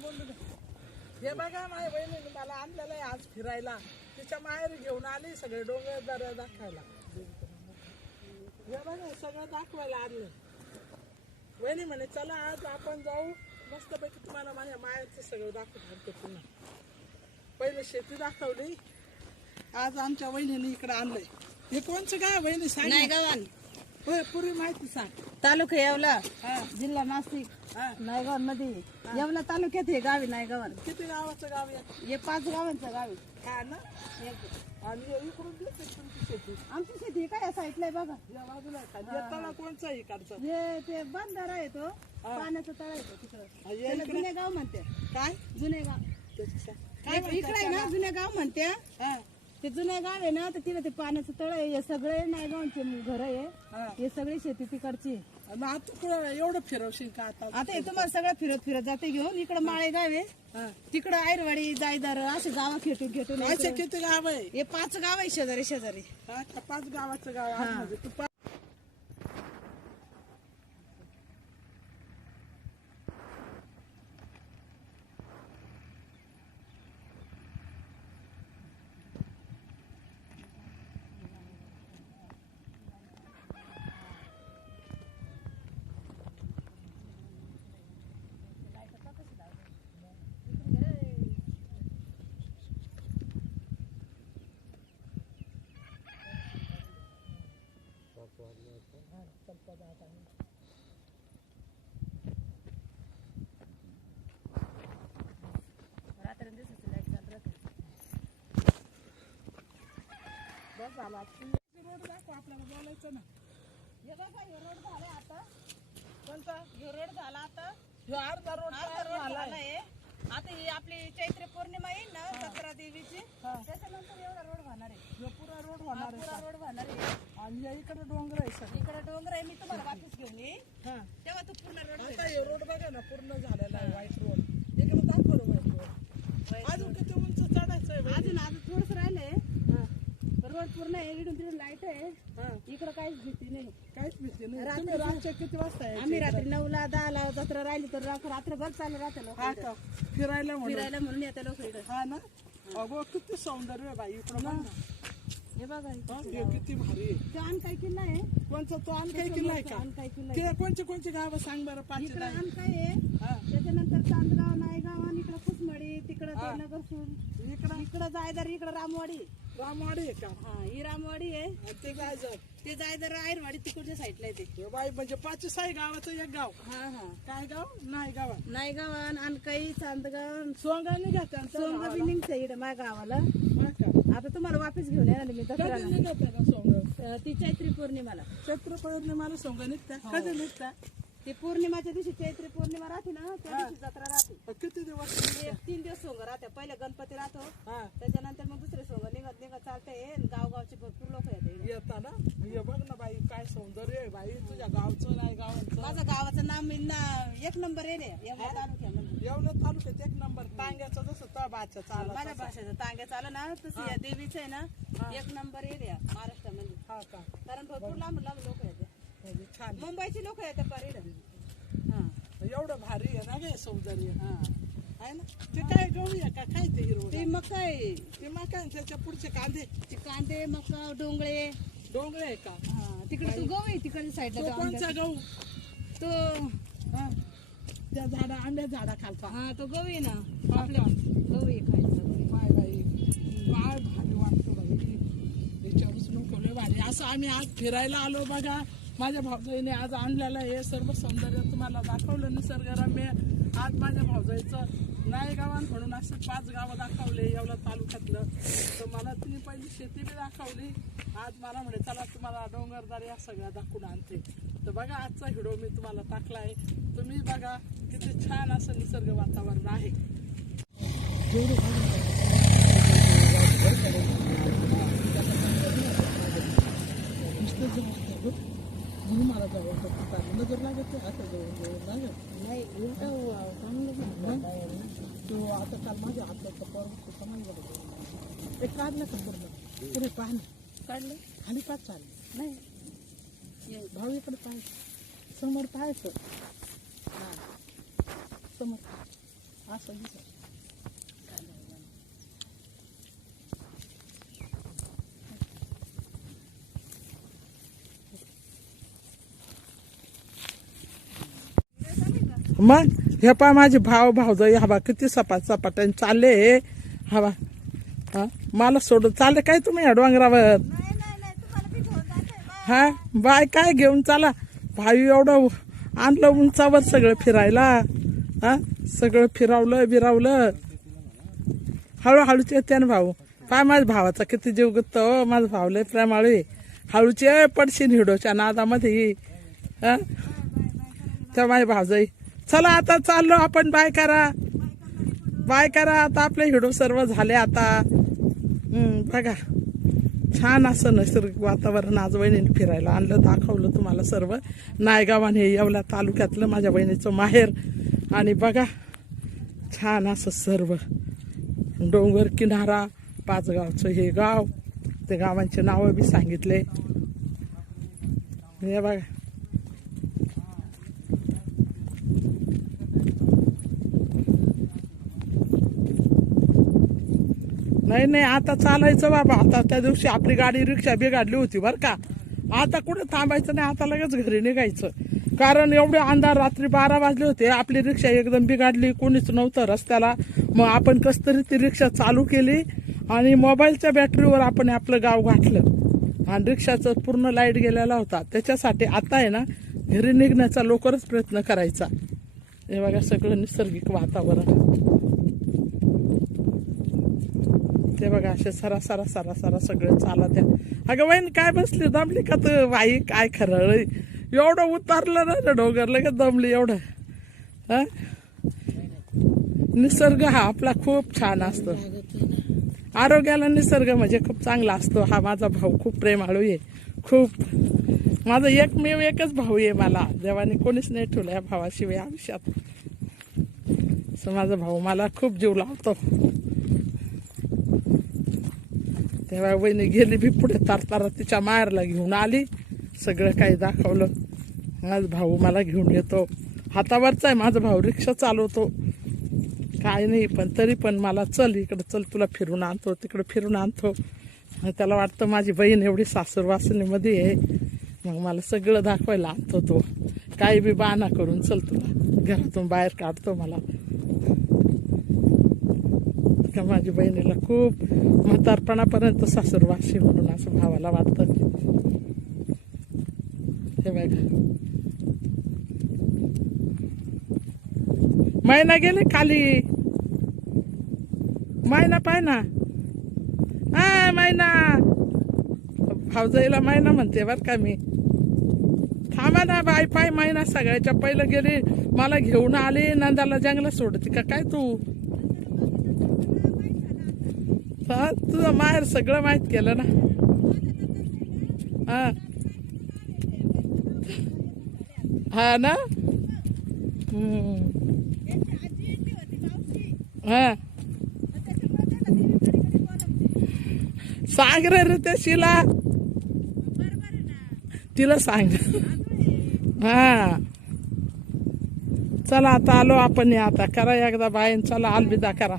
हे बघा माझ्या बहिणीने मला आणलेलं आहे आज फिरायला. तिच्या माहेर घेऊन आली सगळे डोंगर दऱ्या दाखवायला. हे बघा सगळं दाखवायला आणलं. वहिनी म्हणे चला आज आपण जाऊ. मस्तपैकी तुम्हाला माझ्या मायाचे सगळं दाखवतो पुन्हा. पहिले शेती दाखवली. आज आमच्या वहिनीने इकडे आणलंय. हे कोणचं गाव वहिनी? सांग नाही होय पुरी माहिती सांग. तालुका येवला जिल्हा नाशिक हा. नायगावमध्ये येवला तालुक्यात हे गावी नायगावान किती गावाचं गाव आहे? हे पाच गावांचं गावी हा ना? आणि हे इकडून दिसते तुमची शेती? आमची शेती काय या साईडला आहे बघा. या बाजूला आहे का? कोणचा आहे इकडचा? हे ते बंधारा आहे तो. पाण्याचा तळा आहे तो तिकडं. हा, या त्याला इकडे. जुने गाव म्हणते. काय? जुने गाव. त्याचं काय? इकडे आहे ना जुने गाव म्हणते. हा. ते जुने गाव आहे ना तर तिला ते पाण्याचं तळ आहे. हे सगळे नायगावचे घर आहे. हा. हे सगळी शेती तिकडची मग आता तू एवढं फिरवशील का आता? आता हे तुम्हाला सगळं फिरत फिरत जाते घेऊन. इकडं माळे गाव आहे. हा. तिकडं आयरवाडी जायदार असे गाव खेटून खेटून किती गाव आहे? हे पाच गाव आहे शेजारी शेजारी. हा का पाच गावाचं गाव तू रोड दाखव आपल्याला बोलायचं ना हे बघा हे रोड झालाय आता कोणता हे रोड झाला आता ह्यो अर्धा रोड रोड झालाय आता ही आपली चैत्र पौर्णिमा येईल ना दसरा देवीची. त्याच्यानंतर एवढा रोड होणार आहे ह्यो पुरा रोड होणार पुरा रोड होणार आहे? आणि या इकडे डोंगर आहे सगळं. इकडे डोंगर आहे मी तुम्हाला वापस घेऊन येईन. हा. तेव्हा तू पूर्ण रोड आता हे रोड बघा ना पूर्ण झालेला आहे व्हाईट रोड इकडे दाखव रे व्हाईट रोड अजून किती उंच चढायचं आहे? अजून आता थोडस राहिलंय. हा, रोड पूर्ण आहे इकडून तिकडून लाइट आहे. हा. इकडं काहीच भीती नाही. काहीच भीती नाही. रातच्या किती वाजता आम्ही? रात्री नऊला दहाला जत्रा राहिली तर रात्र- रात्रभर चालू राहते लोक हा का? फिरायला म्हणून. फिरायला म्हणून येते लोक इकडे. हा ना? अगो किती सौंदर्य आहे बाई इकडं. हे बघा. हा, किती भारी आहे. ते आण काय किल्ला आहे? कोणचा? तो आण काही किल्ला आहे का? आण काय किल्ला आहे? ते कोणचे कोणचे गाव सांग बरं पाच इकडं आण काय आहे? त्याच्यानंतर चांदगाव नायगाव आणि इकडं कुसमडी तिकडं. ते नगरसूर इकडं? इकडं जायदार इकडं रामवाडी. रामवाडी आहे का? हा ही रामवाडी आहे. आणि ते जायचं ते जायदार आयरवाडी तिकडच्या साईडला आहे ते. हे बाई म्हणजे पाच साई गावाचं एक गाव. हा हा. काय गाव? नाही गाव नायगाव आणि अनकाई चांदगाव. सोंगा निघा त्यांचं सोंग बी निघतं इकडं माझ्या गावाला. हा का? आता तुम्हाला वापस घेऊन येणार मी दसऱ्याला. कधी निघत आहे का सोंग? अं, ती चैत्री पौर्णिमाला. चैत्र पौर्णिमाला सोंग निघत्या कधी निघत्या ती पौर्णिमाच्या दिवशी चैत्री पौर्णिमा राहते ना त्या दिवशी जत्रा राहते. किती दिवस एक तीन दिवस सोंग राहते. पहिले गणपती राहतो. हा. त्याच्यानंतर मग दुसरे सोंग. निघत निघत चालते गावगावचे भरपूर लोक येते इकडे. येता ना हे बघ ना बाई काय सौंदर्य आहे बाई. तुझ्या गावचं नाही गावांचं. माझं गावाचं नाव मी ना एक नंबर आहे रे एवढ्या तालुक्यामध्ये येवलं तालुक्यात एक नंबर. तांग्याचं जसं चालत माझ्या भाषेचं तांग्याचं आलं ना तसं या देवीचं आहे ना एक नंबर एरिया महाराष्ट्रामध्ये. हा का? कारण भरपूर लांब लांब लोक येते म्हणजे छान. मुंबईचे लोक येते परीड हा. एवढं भारी आहे ना गे सौंदर्य. हा. आहे ना ते काय गहू आहे का? काय ते हिरवं? ते मग काय ते मका आणि त्याच्या पुढचे कांदे? ते कांदे मका डोंगळे. डोंगरे आहे का? हा. तिकडे तो गहू आहे तिकडच्या तो साईडला कोणचा गहू? तो हा. त्या झाडा आंब्या झाडा खालचा हा तो गहू आहे ना. का? गहू आहे खायचा बाय बाई. काय भारी वाटतो बाई. याच्यावरच नको लय भारी. असं आम्ही आज फिरायला आलो बघा. माझ्या भाऊजाईने आज आणलेलं हे सर्व सौंदर्य तुम्हाला दाखवलं निसर्गरम्य. आज माझ्या भाऊजाईचं नायगावान म्हणून असे पाच गावं दाखवले एवढं तालुक्यातलं. तर मला तिने पहिली शेती बी दाखवली. आज मला म्हणे चला तुम्हाला डोंगरदार या सगळ्या दाखवून आणते. तर बघा आजचा व्हिडिओ मी तुम्हाला टाकला आहे तुम्ही बघा किती छान असं निसर्ग वातावरण आहे. मला जवळ नजर लागत आता जवळ जवळ लागत नाही उलट तो आता काल माझ्या हातला हाताचा पर्व समाज एक काढलं का पूर्ण पुढे पाहणं काढलं खाली पाच चाललं नाही भाऊ इकडे पाहायचं समोर पाहायचं हां समोर असं दिसत मग हे पा माझे भाव भावजाई हवा किती सपाट सपाट्याने चालले हवा. हा? मला सोडून चालले काय तुम्ही या डोंगरावर? हा? बाय काय घेऊन चला? भाई एवढं आणलं उंचावर सगळं फिरायला. हा? सगळं फिरावलं बिरावलं. हळूहळूच येते ना भाऊ. पाय माझ्या भावाचा किती जीव गुत्त हो. माझा भाऊ लय प्रेमाळू हळूची आहे, पडशील हिडोच्या नादामध्ये. हा? त्या माझ्या भावजाई चला आता चाललो आपण बाय करा. बाय करा आता आपले हिडो सर्व झाले आता. बघा. छान असं नैसर्गिक वातावरण आज वहिनीने फिरायला आणलं दाखवलं तुम्हाला सर्व. नायगाव आणि येवला तालुक्यातलं माझ्या बहिणीचं माहेर. आणि बघा छान असं सर्व. डोंगर किनारा पाचगावचं हे गाव. ते गावांचे नावं बी सांगितले. हे बघा. नाही नाही आता चालायचं बाबा. आता त्या दिवशी आपली गाडी रिक्षा बिघाडली होती बरं का. आता कुठे थांबायचं नाही आता लगेच घरी निघायचं. कारण एवढे अंधार रात्री बारा वाजले होते आपली रिक्षा एकदम बिघाडली कोणीच नव्हतं रस्त्याला. मग आपण कस तरी ती रिक्षा चालू केली आणि मोबाईलच्या बॅटरीवर आपण आपलं गाव गाठलं. आणि रिक्षाचं पूर्ण लाइट गेलेला होता. त्याच्यासाठी आता आहे ना घरी निघण्याचा लवकरच प्रयत्न करायचा. हे बघा सगळं नैसर्गिक वातावरण. ते बघा असे सरा सरा सरा सरा सगळं चालत आहे अगं वहीन काय बसली? दमली का तू? बाई काय खरं एवढं उतारलं ना रे डोंगर लगेच दमली एवढं. हा? निसर्ग हा आपला खूप छान असतो. आरोग्याला निसर्ग म्हणजे खूप चांगला असतो. हा माझा भाऊ खूप प्रेमाळू आहे. खूप. माझा एकमेव एकच भाऊ आहे मला. देवाने कोणीच नाही ठेवलं या भावाशिवाय आयुष्यात. सो माझा भाऊ मला खूप जीव लावतो. तेव्हा वहिनी गेली बी पुढे तारतारा तिच्या मायरला घेऊन आली. सगळं काही दाखवलं. माझा भाऊ मला घेऊन येतो. हातावरचा आहे माझा भाऊ रिक्षा चालवतो. काय नाही पण तरी पण मला चल इकडं चल तुला फिरून आणतो तिकडं फिरून आणतो. त्याला वाटतं माझी बहीण एवढी सासूरवासिनीमध्ये आहे. मग मला सगळं दाखवायला आणतो तो. काही बी बाना करून चल तुला. घरातून बाहेर काढतो मला. का माझ्या बहिणीला खूप म्हातारपणापर्यंत सासूरवाशी म्हणून असं भावाला वाटतं. हे बघा. मैना गेले खाली. मैना पाय ना हा मैना. भावजाईला मैना म्हणते बर का मी. थांबा ना बाय पाय मैना. सगळ्याच्या पहिलं गेली. मला घेऊन आली. नंदाला जंगला सोडते का? काय तू? हा तुझं माहेर सगळं माहीत केलं ना? हा. हा ना? हा. सांग रे रे त्या शिला तिला सांग. हा. चला आता आलो आपण या आता. करा एकदा बायन चला अलविदा करा.